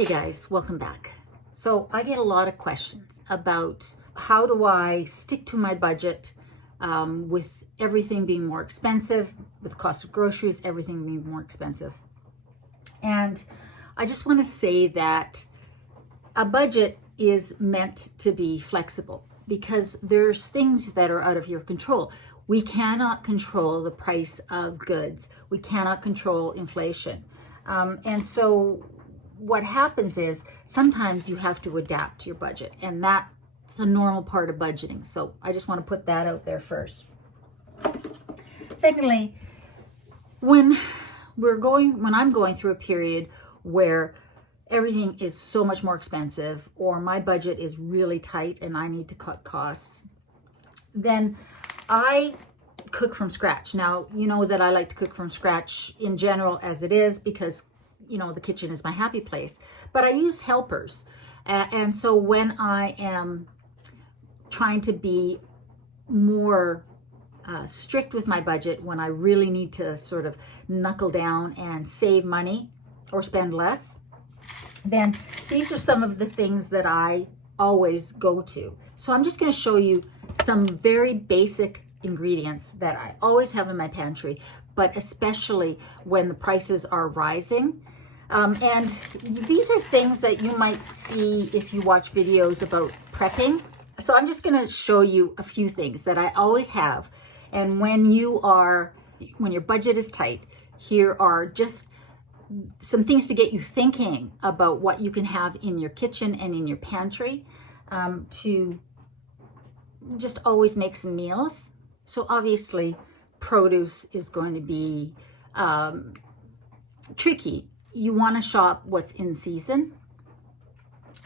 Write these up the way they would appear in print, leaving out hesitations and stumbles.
Hey guys, welcome back. So I get a lot of questions about how do I stick to my budget with everything being more expensive, with the cost of groceries, everything being more expensive. And I just want to say that a budget is meant to be flexible because there's things that are out of your control. We cannot control the price of goods. We cannot control inflation. And so what happens is sometimes you have to adapt your budget, and that's a normal part of budgeting. So I just want to put that out there first. Secondly, when I'm going through a period where everything is so much more expensive or my budget is really tight and I need to cut costs, then I cook from scratch. Now, you know that I like to cook from scratch in general as it is because, you know, the kitchen is my happy place. But I use helpers. And so when I am trying to be more strict with my budget, when I really need to sort of knuckle down and save money or spend less, then these are some of the things that I always go to. So I'm just going to show you some very basic ingredients that I always have in my pantry, but especially when the prices are rising. And these are things that you might see if you watch videos about prepping. So I'm just going to show you a few things that I always have. And when your budget is tight, here are just some things to get you thinking about what you can have in your kitchen and in your pantry to just always make some meals. So obviously produce is going to be tricky. You want to shop what's in season.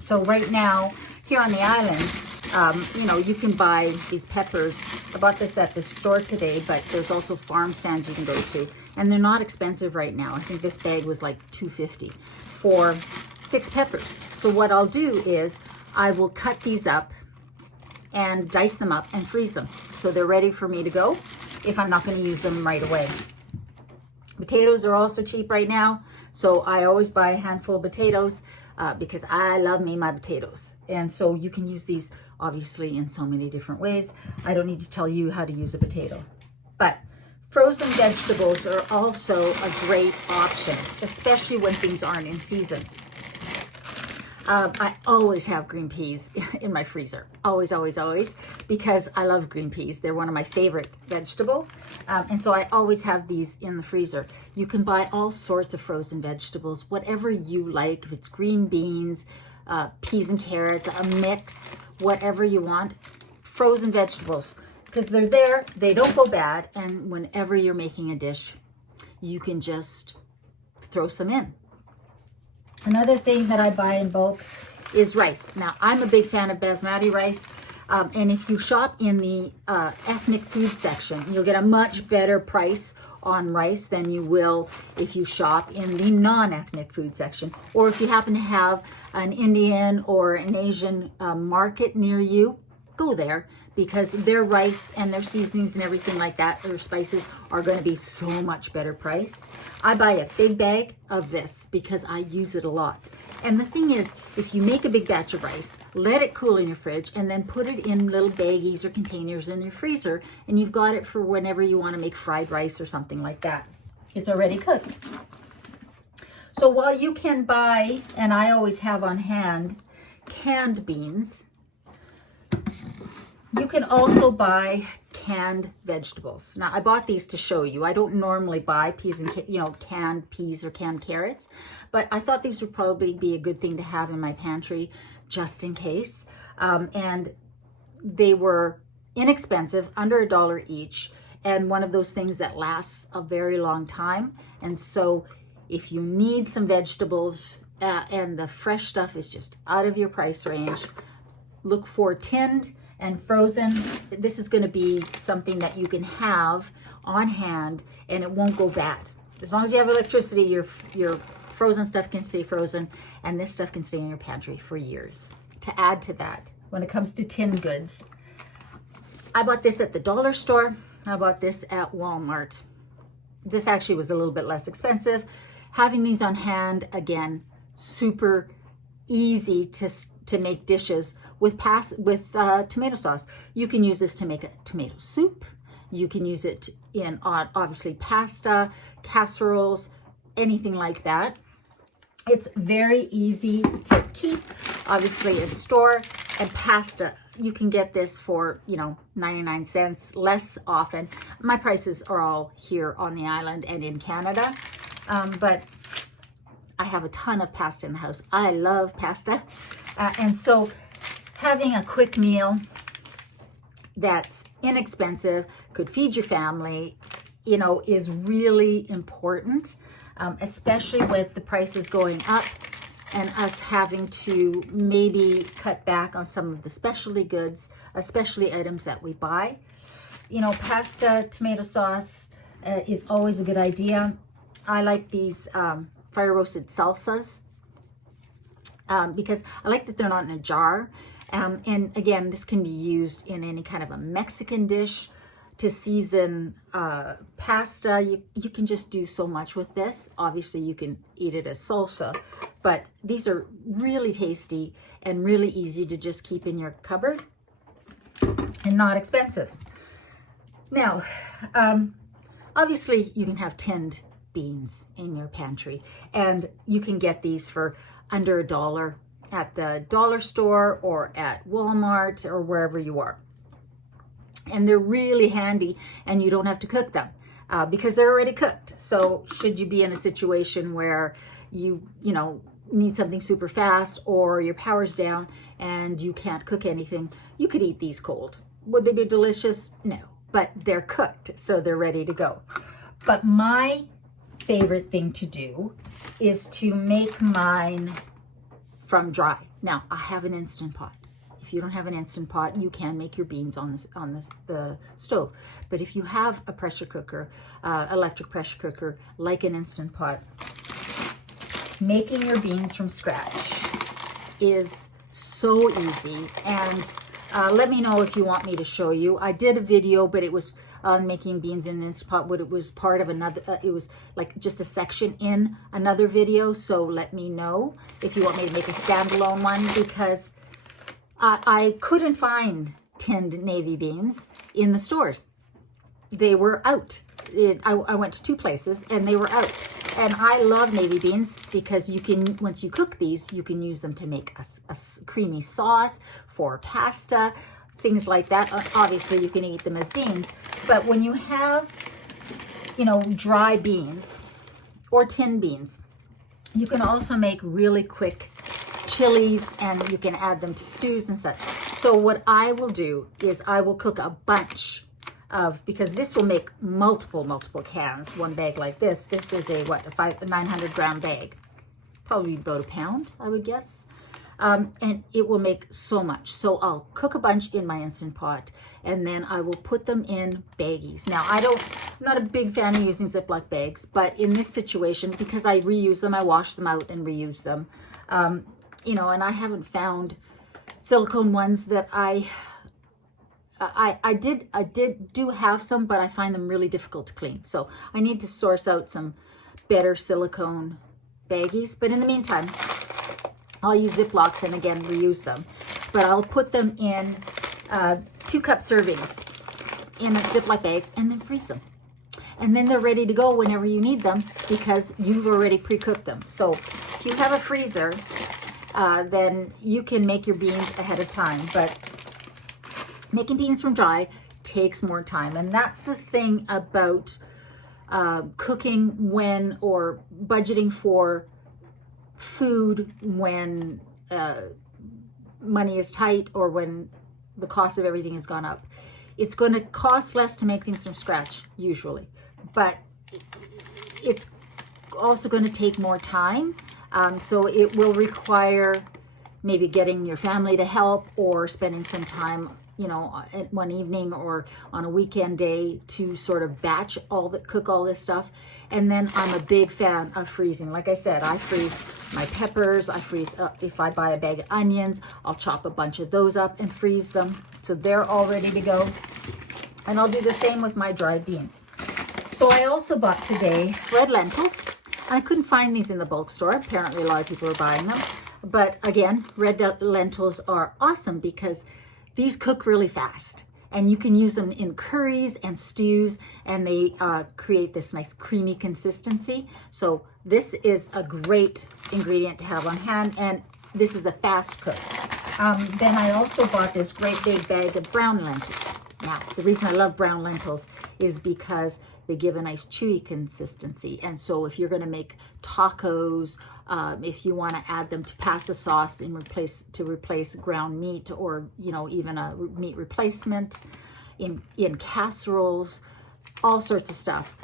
So right now here on the island, you can buy these peppers. I bought this at the store today, but there's also farm stands you can go to, and they're not expensive right now. I think this bag was like $2.50 for 6 peppers. So what I'll do is I will cut these up and dice them up and freeze them so they're ready for me to go if I'm not going to use them right away. Potatoes are also cheap right now, so I always buy a handful of potatoes because I love me my potatoes. And so you can use these obviously in so many different ways. I don't need to tell you how to use a potato. But frozen vegetables are also a great option, especially when things aren't in season. I always have green peas in my freezer. Always, always, always, because I love green peas. They're one of my favorite vegetables. And so I always have these in the freezer. You can buy all sorts of frozen vegetables, whatever you like. If it's green beans, peas and carrots, a mix, whatever you want. Frozen vegetables, because they're there, they don't go bad. And whenever you're making a dish, you can just throw some in. Another thing that I buy in bulk is rice. Now, I'm a big fan of basmati rice. And if you shop in the ethnic food section, you'll get a much better price on rice than you will if you shop in the non-ethnic food section. Or if you happen to have an Indian or an Asian market near you, go there, because their rice and their seasonings and everything like that, their spices are going to be so much better priced. I buy a big bag of this because I use it a lot. And the thing is, if you make a big batch of rice, let it cool in your fridge and then put it in little baggies or containers in your freezer, and you've got it for whenever you want to make fried rice or something like that. It's already cooked. So while you can buy, and I always have on hand, canned beans, you can also buy canned vegetables. Now, I bought these to show you. I don't normally buy peas and canned peas or canned carrots, but I thought these would probably be a good thing to have in my pantry just in case. And they were inexpensive, under $1 each, and one of those things that lasts a very long time. And so if you need some vegetables and the fresh stuff is just out of your price range, look for tinned and frozen. This is going to be something that you can have on hand and it won't go bad. As long as you have electricity, your frozen stuff can stay frozen, and this stuff can stay in your pantry for years. To add to that, when it comes to tinned goods, I bought this at the dollar store. I bought this at Walmart. This actually was a little bit less expensive. Having these on hand, again, super easy to make dishes with tomato sauce. You can use this to make a tomato soup. You can use it in obviously pasta, casseroles, anything like that. It's very easy to keep, obviously in store. And pasta, you can get this for, 99 cents, less often. My prices are all here on the island and in Canada, but I have a ton of pasta in the house. I love pasta. And so having a quick meal that's inexpensive, could feed your family, is really important, especially with the prices going up and us having to maybe cut back on some of the specialty goods, especially items that we buy. Pasta, tomato sauce is always a good idea. I like these fire roasted salsas because I like that they're not in a jar. And again, this can be used in any kind of a Mexican dish to season pasta. You can just do so much with this. Obviously, you can eat it as salsa, but these are really tasty and really easy to just keep in your cupboard and not expensive. Now, obviously, you can have tinned beans in your pantry, and you can get these for under $1 at the dollar store or at Walmart or wherever you are. And they're really handy, and you don't have to cook them because they're already cooked. So should you be in a situation where you need something super fast, or your power's down and you can't cook anything, you could eat these cold. Would they be delicious? No, but they're cooked, so they're ready to go. But my favorite thing to do is to make mine from dry. Now, I have an Instant Pot. If you don't have an Instant Pot, you can make your beans on the stove. But if you have a pressure cooker, electric pressure cooker, like an Instant Pot, making your beans from scratch is so easy. And let me know if you want me to show you. I did a video, but it was on making beans in an Instant Pot, but it was part of another, it was like just a section in another video. So let me know if you want me to make a standalone one, because I couldn't find tinned navy beans in the stores. They were out. I went to 2 places and they were out. And I love navy beans because you can, once you cook these, you can use them to make a creamy sauce for pasta, things like that. Obviously, you can eat them as beans. But when you have, dry beans or tinned beans, you can also make really quick chilies, and you can add them to stews and such. So what I will do is I will cook a bunch of, because this will make multiple cans, one bag like this. This is a 900 gram bag, probably about a pound, I would guess. And it will make so much. So I'll cook a bunch in my Instant Pot, and then I will put them in baggies. Now, I'm not a big fan of using Ziploc bags, but in this situation, because I reuse them, I wash them out and reuse them. And I haven't found silicone ones that I do have some, but I find them really difficult to clean. So I need to source out some better silicone baggies. But in the meantime, I'll use Ziplocs and again reuse them. But I'll put them in 2-cup servings in Ziploc bags and then freeze them. And then they're ready to go whenever you need them because you've already pre-cooked them. So if you have a freezer, then you can make your beans ahead of time. But making beans from dry takes more time. And that's the thing about cooking or budgeting for food when money is tight or when the cost of everything has gone up. It's going to cost less to make things from scratch, usually. But it's also going to take more time. So it will require maybe getting your family to help or spending some time, at one evening or on a weekend day to sort of cook all this stuff. And then I'm a big fan of freezing. Like I said, I freeze my peppers. I freeze, if I buy a bag of onions, I'll chop a bunch of those up and freeze them. So they're all ready to go. And I'll do the same with my dried beans. So I also bought today red lentils. I couldn't find these in the bulk store. Apparently a lot of people are buying them. But again, red lentils are awesome because these cook really fast. And you can use them in curries and stews, and they create this nice creamy consistency. So this is a great ingredient to have on hand, and this is a fast cook. Then I also bought this great big bag of brown lentils. Now, the reason I love brown lentils is because they give a nice chewy consistency. And so if you're going to make tacos, if you want to add them to pasta sauce and replace ground meat, or even a meat replacement in casseroles, all sorts of stuff,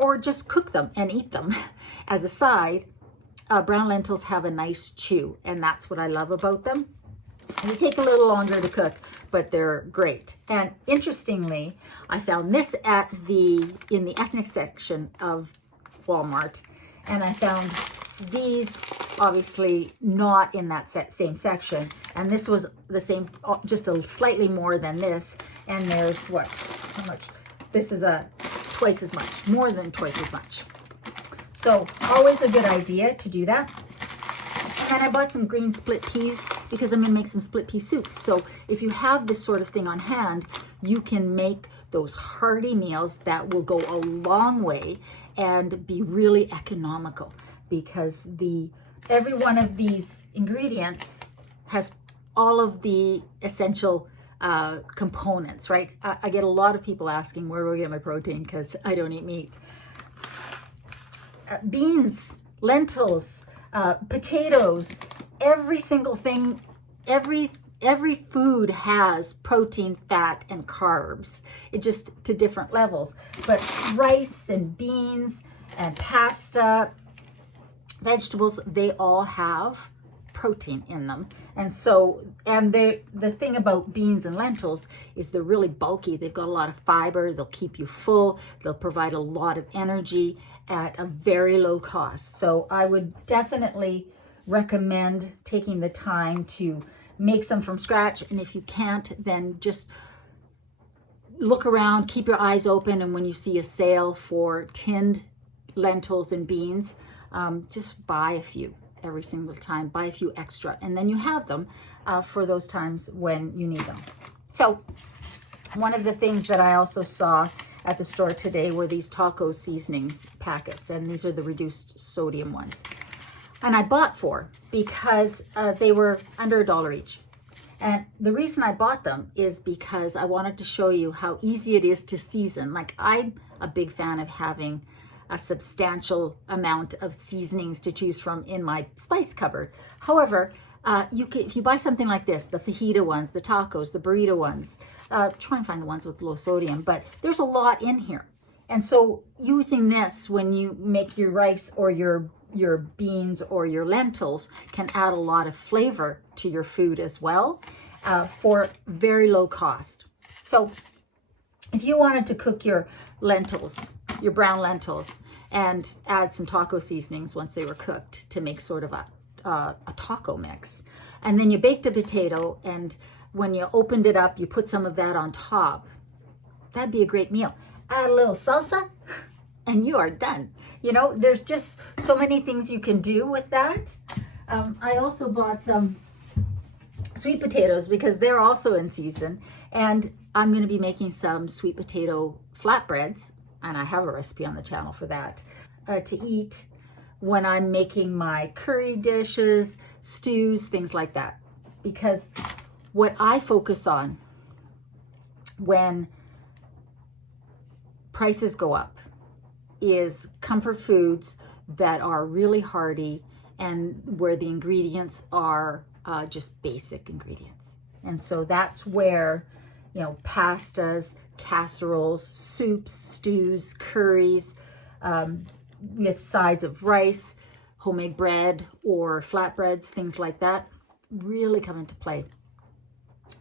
or just cook them and eat them as a side, brown lentils have a nice chew, and that's what I love about them. They take a little longer to cook, but they're great. And interestingly, I found this in the ethnic section of Walmart, and I found these obviously not in that same section. And this was the same, just a slightly more than this. And there's how much? This is twice as much, more than twice as much. So always a good idea to do that. And I bought some green split peas because I'm going to make some split pea soup. So if you have this sort of thing on hand, you can make those hearty meals that will go a long way and be really economical, because every one of these ingredients has all of the essential components, right? I get a lot of people asking, where do I get my protein? Because I don't eat meat. Beans, lentils, potatoes, every single thing, every food has protein, fat, and carbs. It just to different levels. But rice and beans and pasta, vegetables, they all have protein in them. And so, the thing about beans and lentils is they're really bulky. They've got a lot of fiber. They'll keep you full. They'll provide a lot of energy at a very low cost. So I would definitely recommend taking the time to make some from scratch. And if you can't, then just look around, keep your eyes open, and when you see a sale for tinned lentils and beans, just buy a few every single time, buy a few extra, and then you have them for those times when you need them. So one of the things that I also saw at the store today were these taco seasonings packets, and these are the reduced sodium ones. And I bought 4 because they were under $1 each. And the reason I bought them is because I wanted to show you how easy it is to season. Like, I'm a big fan of having a substantial amount of seasonings to choose from in my spice cupboard. However, if you buy something like this, the fajita ones, the tacos, the burrito ones, try and find the ones with low sodium, but there's a lot in here. And so using this when you make your rice or your beans or your lentils can add a lot of flavor to your food as well, for very low cost. So if you wanted to cook your lentils, your brown lentils, and add some taco seasonings once they were cooked to make sort of a taco mix, and then you baked a potato, and when you opened it up, you put some of that on top, that'd be a great meal. Add a little salsa, and you are done. There's just so many things you can do with that. I also bought some sweet potatoes because they're also in season, and I'm going to be making some sweet potato flatbreads, and I have a recipe on the channel for that, to eat when I'm making my curry dishes, stews, things like that. Because what I focus on when prices go up is comfort foods that are really hearty and where the ingredients are just basic ingredients. And so that's where, pastas, casseroles, soups, stews, curries, with sides of rice, homemade bread, or flatbreads, things like that, really come into play.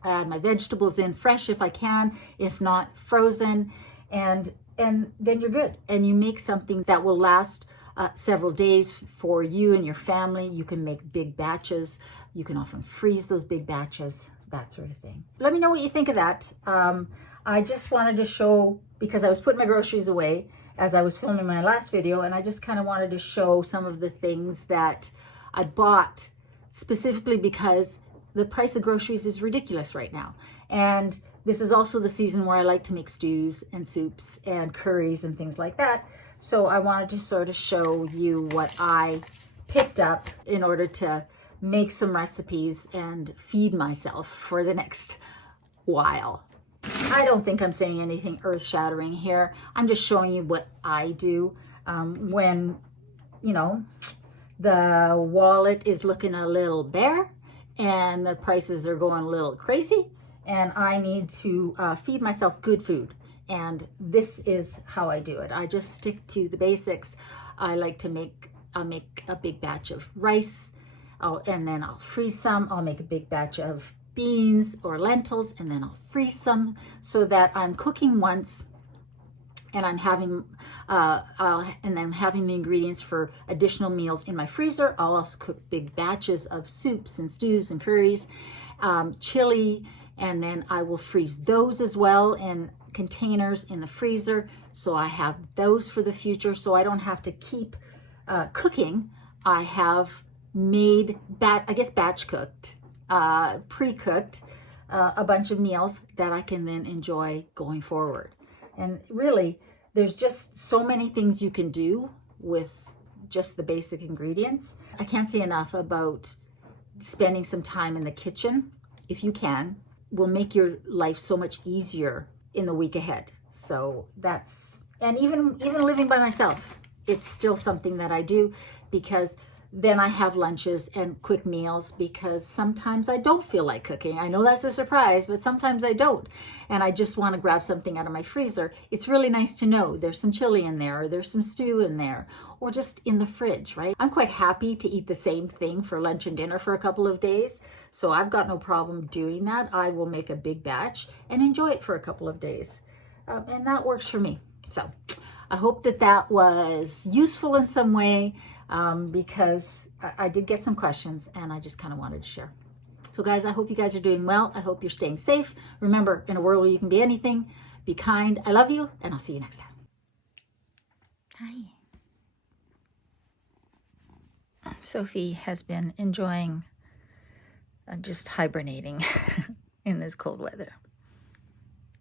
I add my vegetables in fresh if I can, if not frozen, and then you're good. And you make something that will last several days for you and your family. You can make big batches. You can often freeze those big batches, that sort of thing. Let me know what you think of that. I just wanted to show, because I was putting my groceries away as I was filming my last video, and I just kind of wanted to show some of the things that I bought specifically because the price of groceries is ridiculous right now. And this is also the season where I like to make stews and soups and curries and things like that. So I wanted to sort of show you what I picked up in order to make some recipes and feed myself for the next while. I don't think I'm saying anything earth-shattering here. I'm just showing you what I do when, you know, the wallet is looking a little bare and the prices are going a little crazy and I need to feed myself good food. And this is how I do it. I just stick to the basics. I like to I'll make a big batch of rice and then I'll freeze some. I'll make a big batch of beans or lentils and then I'll freeze some so that I'm cooking once and I'm having having the ingredients for additional meals in my freezer. I'll also cook big batches of soups and stews and curries, chili, and then I will freeze those as well in containers in the freezer. So I have those for the future so I don't have to keep cooking. I have made, batch cooked, pre-cooked a bunch of meals that I can then enjoy going forward. And really, there's just so many things you can do with just the basic ingredients. I can't say enough about spending some time in the kitchen, if you can, will make your life so much easier in the week ahead. So that's, and even living by myself, it's still something that I do because then I have lunches and quick meals because sometimes I don't feel like cooking. I know that's a surprise, but sometimes I don't. And I just want to grab something out of my freezer. It's really nice to know there's some chili in there, or there's some stew in there, or just in the fridge, right? I'm quite happy to eat the same thing for lunch and dinner for a couple of days. So I've got no problem doing that. I will make a big batch and enjoy it for a couple of days. And that works for me. So I hope that was useful in some way. Because I did get some questions and I just kind of wanted to share. So guys, I hope you guys are doing well. I hope you're staying safe. Remember, in a world where you can be anything, be kind. I love you and I'll see you next time. Hi. Sophie has been enjoying just hibernating in this cold weather.